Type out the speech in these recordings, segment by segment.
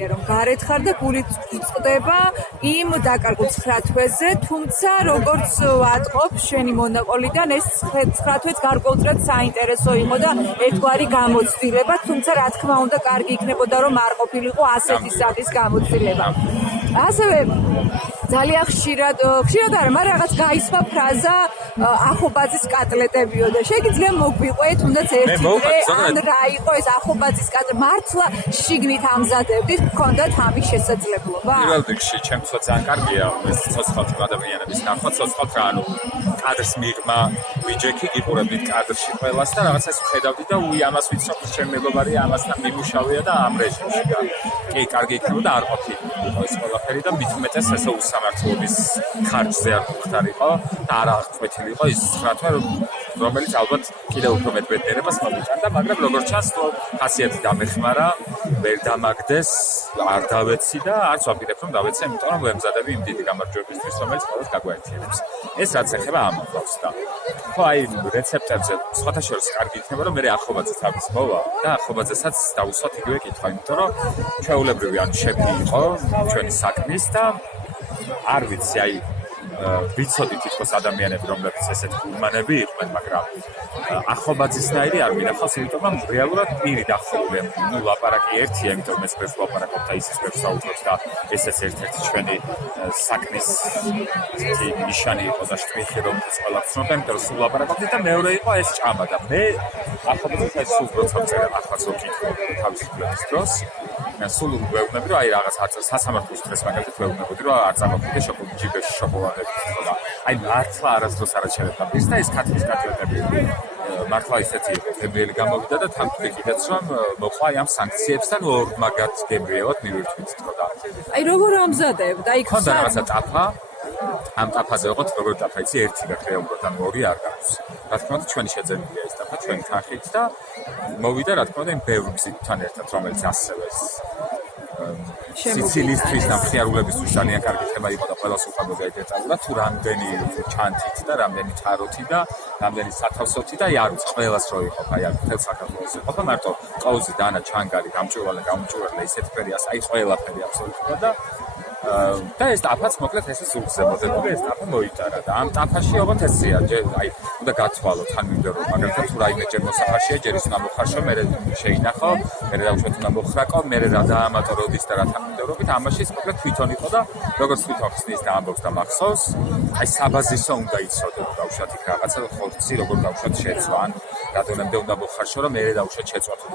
რომ გარეთ ხარ და გული წყდება იმ დაკარგულ 9 თვეზე, თუმცა როგორც ვატყობ შენი მონაყოლიდან ეს 9 თვეც გარკვეულწილად საინტერესო იყო და ერთგვარი გამოცდილება, თუმცა რა თქმა უნდა კარგი იქნებოდა რომ არ ყოფილიყო ასეთი სახის გამოცდილება. ასევე ძალიან ხშირად არა, მაგრამ რაღაც გაისმა ფრაზა ახობაძის კატლეტებიო და შეგიძლია მოგვიყვეთ, თუნდაც ერთი დღე ან რა იყო ეს ახობაძის კატლეტი, მართლა შიგნით ამზადებდით, გქონდათ ამის შესაძლებლობა? პირველ რიგში ჩემთვისაც ძალიან კარგია ეს ცოცხალ ადამიანების ნახვა, ცოცხალ რა ანუ კადრს მიღმა ვიჯექი, გიყურებდით კადრში ყველას და რაღაც ეს ხედავდით და ამას ვიცნობ, ჩემი მეგობარი ამასთან მიმუშავია და ამ რეჟიმში და კი კარგი იქნებოდა არ ყოფილიყო ეს ყველაფერი და მით უმეტეს ესე უსამართლობის ხარჯზე არ მოხდარიყო და არ აღკვეთილიყო ის 9 თვე რომელიც ალბათ კიდევ უფრო მეტ ბედნიერებას მომიტანდა, მაგრამ როგორც ჩანს, ხასიათი დამეხმარა, ვერ დამაგდეს, არ დავეცი და არც ვაპირებ რომ დავეცე, იმიტომ რომ ვემზადები იმ დიდი გამარჯვებისთვის, რომელიც ყოველს გაგვაერთიანებს. ეს რაც ეხება ამ ყავს და ხო აი რეცეპტებზე სხვათა შორის კარგი იქნება რომ მე ახობაძეც ამის მოვა და ახობაძესაც დავუსვათ იგივე კითხვა, იმიტომ რომ ჩვეულებრივი ან შეფი იყო ჩვენი საქმის და არ ვიცი აი ვიცოდი თითქოს ადამიანები რომლებიც ესეთი გულმანები იყვნენ, მაგრამ ახობაძისნაირი არ მინახავს, იმიტომ რომ რეალურად პირი დახვეულია. ნუ ლაპარაკი ერთია, იმიტომ რომ ეს გვერდს ლაპარაკობ და ისიც გვერდს საუბრობ და ესეც ერთ-ერთი ჩვენი საქმის ნიშანი იყო და შტიხი რომ ეს ყველა ცნობენ, იმიტომ რომ სულ ლაპარაკობდი და მეორე იყო ეს ჭამა და მე ახობაძეს ეს სულ როცა წერა ახალს ვკითხავ თავისუფლების დროს სულ ვეუბნები რომ აი რაღაც სასამართლოს დღეს მაგალითად ვეუბნებოდი რომ არ წამოვიდე ჯიბეში შოკოლადები და აი მართლა არასდროს არ აჩერებდა ის და ეს ქათმის კატლეტები მართლა ისეთი იყო თებიელი გამოვიდა და თან კიდეც რომ მოყვა ამ სანქციებსთან ორ მაგათ გემრიელად მივირთვით თქო და აი როგორ ამზადებდა იქ ხონდა რაღაცა ტაფა ამ ტაფაზე ვიყოთ როგორ ტაფა იცი ერთი გაქვს რეალურად ან ორი არ გაქვს რა თქმა უნდა ჩვენი შეძენილია ეს ტაფა ჩვენი თანხით და მოვიდა რა თქმა უნდა იმ ბევრი გზითთან ერთად რომელიც ასევე სიცილისთვის და მხიარულებისთვის ძალიან კარგი თემა იყო და ყველას უყვარდა ეს დეტალურად თუ რამდენი ჩანთით და რამდენი თაროთი და რამდენი სათავსოთი და არ ვიცი ყველას რო იყო აი ამ თელ საქართველოს იყო და მარტო ყაუზი დანა ჩანგარი გამჭვირვალე ისეთ ფერიას აი ყველაფერი აბსოლუტურად და ეს ტაფაც მოკლედ ესე სულზე მოდებული ეს ტაფა მოიტარა და ამ ტაფაში ოღონდ ესეა აი უნდა გაცვალო თან მინდა რომ მაგალითად თუ რაიმე ჯერ მოსახარშია ჯერ ის უნდა მოხარშო მე შეინახო მე დავუშვათ უნდა მოხრაკო მე რა დაამატო როდის და რა თან მინდა რომ ამაში ის მოკლედ თვითონ იყო და როგორც თვითონ ხსნის და ამბობს და მახსოვს აი საბაზისო უნდა იცოდო დავუშვათ იქ რაღაცა ხორცი როგორ დავუშვათ შეცვა ან რადგანამდე უნდა მოხარშო რომ მე დავუშვათ შეცვა თუ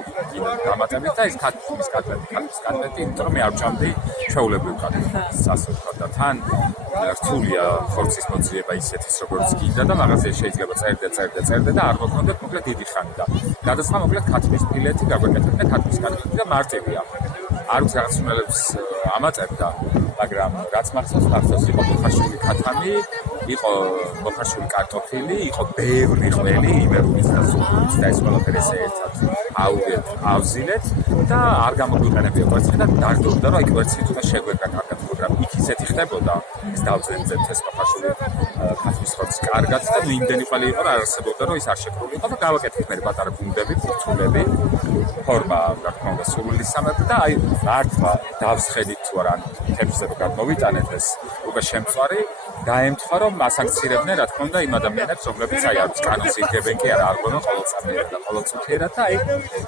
დამატებით და ეს ქათმის კატლეტი იმიტომ რომ მე არ ვჭამდი ჩვეულებრივ კატლეტს სასწრაფოდ და თან რთულია ხორცის მოძიება ისეთის როგორც გინდა და მაღაზიაში შეიძლება წერდე და არ მოქონდეთ მოკლედ დიდი ხანი და გადასხმა მოკლედ ქათმის ფილეთი გაგვეკეთებდა ქათმის კატლეტი და მარტივია არ ვიცი რაღაც უმელებს ამაწერდა მაგრამ რაც მახსოვს იყო მოხარშული ქათამი იყო მოხარშული კარტოფილი იყო ბევრი ყველი იმერულის და სულულის და ეს ყველაფერი ესე ერთად ავზილეთ და არ გამოგვიყენებია კვერცხი და დარდობდა რომ აი კვერცხი თუნდაც შეგვერდა კარგად მაგრამ იქ ისეთი ხდებოდა ეს დავზენზეთ ეს მოხარშული ქათმის ხორცი კარგად და ნუ იმდენი ყველი იყო რა არსებობდა რომ ის არ შეკრულიყო და გავაკეთეთ მე პატარა ბუნდები ფურცულები ფორმა რა თქმა უნდა სულულის სამები და აი მართლა დავსხედით თუ არა თემზე რომ გამოვიტანეთ ეს უკვე შემწვარი დაემთხვა რომ მასაქცირებდნენ რა თქმა უნდა იმ ადამიანებს რომლებიც აი არის კანონს იღებენ კი არა არგონო ყოველწამიერად და ყოველწუთიერად და აი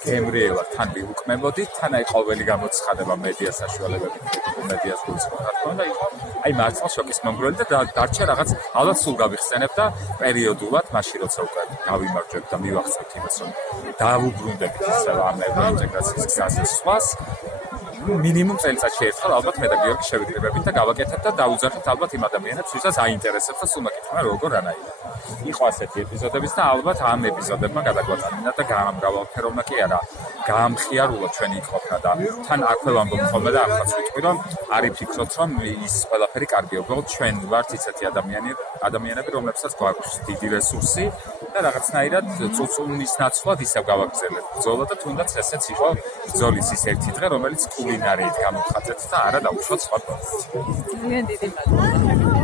გემრიელად თან ვიუკმებოდით თან აი ყოველი გამოცხადება მედია საშუალებებით მედიას გულისხმობ რა თქმა უნდა იყო აი მართლა შოკის მომგვრელი და დარჩა რაღაც ალბათ სულ გავიხსენებ და პერიოდულად მაშინ როცა უკვე გავიმარჯვებ და მივახცევთ იმას რომ დავუბრუნდებით ისევ ამ ინტეგრაციის გზაზე სხვას მინიმუმ წელიწადში ერთხელ ალბათ მე და გიორგი შევიკრიბებით და გავაკეთებთ და დაუძახეთ ალბათ იმ ადამიანებს, ვისაც აინტერესებს და სულ მეკითხა როგორ არაიდან. იყო ასეთი ეპიზოდებიც და ალბათ ამ ეპიზოდებმა გადაგვატანინა და გამრავალფეროვნა კი არა, გაამხიარულა ჩვენი ყოფნა და თან აქვე ვამბობ ხოლმე და ახაც ვიტყვი რომ არ იფიქროთ რომ ის ყველაფერი კარგია, უბრალოდ ჩვენ ვართ ისეთი ადამიანები, რომლებსაც გვაქვს დიდი რესურსი და რაღაცნაირად წუწუნის ნაცვლად ისევ გავაგრძელებთ ბრძოლა და თუნდაც ესეც იყო ბრძოლის ის ერთი დღე, რომელიც კულინარიით გამოხატეთ და არა დაუშვათ სხვა პროცესს. ძალიან დიდი მადლობა.